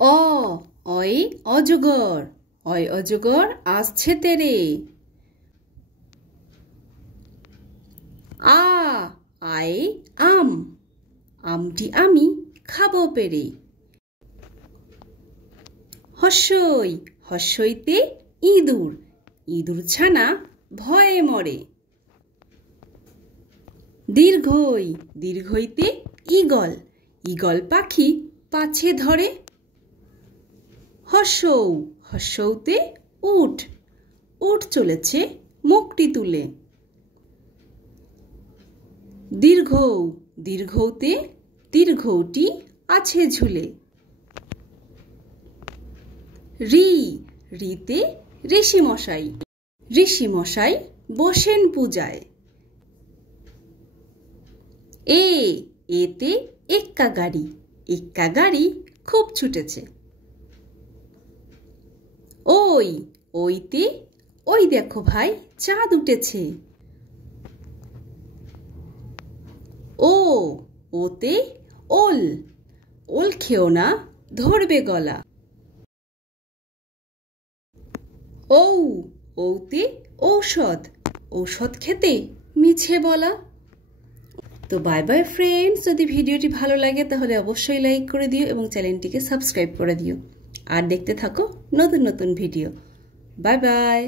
অ অয় অজগর, অয় অজগর আসছে তেরে। আ আয় আম, আমটি আমি খাবো পেরে। হস্যই হস্যইতে ইঁদুর, ইঁদুর ছানা ভয়ে মরে। দীর্ঘই দীর্ঘইতে ঈগল, ঈগল পাখি পাছে ধরে। হর্ষৌ হর্ষৌতে উট, উট চলেছে মুখটি তুলে। দীর্ঘৌ দীর্ঘৌতে দীর্ঘৌটি আছে ঝুলে। রি রিতে ঋষি মশাই, ঋষি মশাই বসেন পূজায়। এ এতে এক্কা গাড়ি, এক্কা গাড়ি খুব ছুটেছে। ওই ওইতে ওই দেখো ভাই চাঁদ উঠেছে। ও ওতে ওল, ওল খেও না ধরবে গলা। ঔ ঔতে ঔষধ, ঔষধ খেতে মিছে বলা। তো বাই বাই ফ্রেন্ডস, যদি ভিডিওটি ভালো লাগে তাহলে অবশ্যই লাইক করে দিও এবং চ্যানেলটিকে সাবস্ক্রাইব করে দিও আর দেখতে থাকো নতুন নতুন ভিডিও। Bye bye.